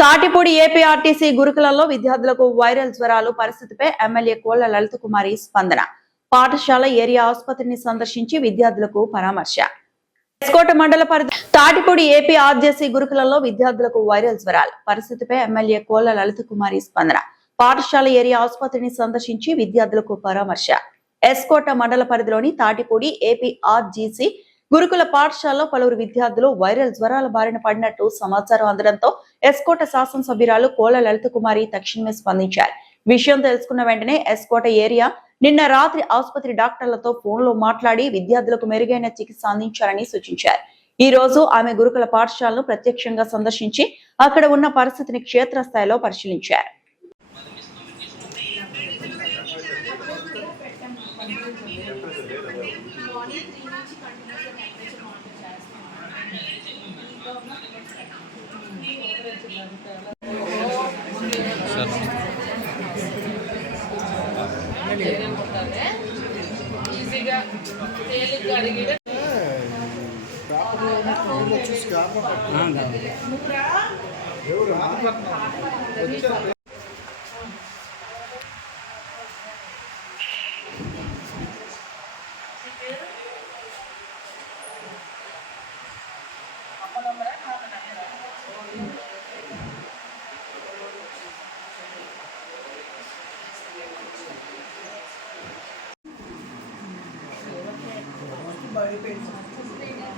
Tatipudi APRTC గురుకులంలో విద్యార్థులకు viral జ్వరాలు పరిస్థితిపై ఎమ్మెల్యే కోళ్ల లలిత కుమారి స్పందన. పాఠశాల ఏరియా ఆసుపత్రిని సందర్శించి విద్యార్థులకు పరామర్శ. ఎస్కోట మండల పరిధి తాటిపూడి ఏపీఆర్టీసీ గురుకులంలో విద్యార్థులకు వైరల్ జ్వరాలు పరిస్థితిపై ఎమ్మెల్యే కోళ్ల లలిత కుమారి స్పందన. పాఠశాల ఏరియా ఆసుపత్రిని సందర్శించి విద్యార్థులకు పరామర్శ. ఎస్కోట మండల పరిధిలోని తాటిపూడి ఏపీఆర్జీసీ గురుకుల పాఠశాలలో పలువురు విద్యార్థులు వైరల్ జ్వరాల బారిన పడినట్టు సమాచారం అందడంతో ఎస్కోట శాసనసభ్యురాలు కోళ్ల లలిత కుమారి తక్షణమే స్పందించారు. విషయం తెలుసుకున్న వెంటనే ఎస్కోట ఏరియా నిన్న రాత్రి ఆసుపత్రి డాక్టర్లతో ఫోన్లో మాట్లాడి విద్యార్థులకు మెరుగైన చికిత్స అందించాలని సూచించారు. ఈ రోజు ఆమె గురుకుల పాఠశాలను ప్రత్యక్షంగా సందర్శించి అక్కడ ఉన్న పరిస్థితిని క్షేత్రస్థాయిలో పరిశీలించారు. Body pains.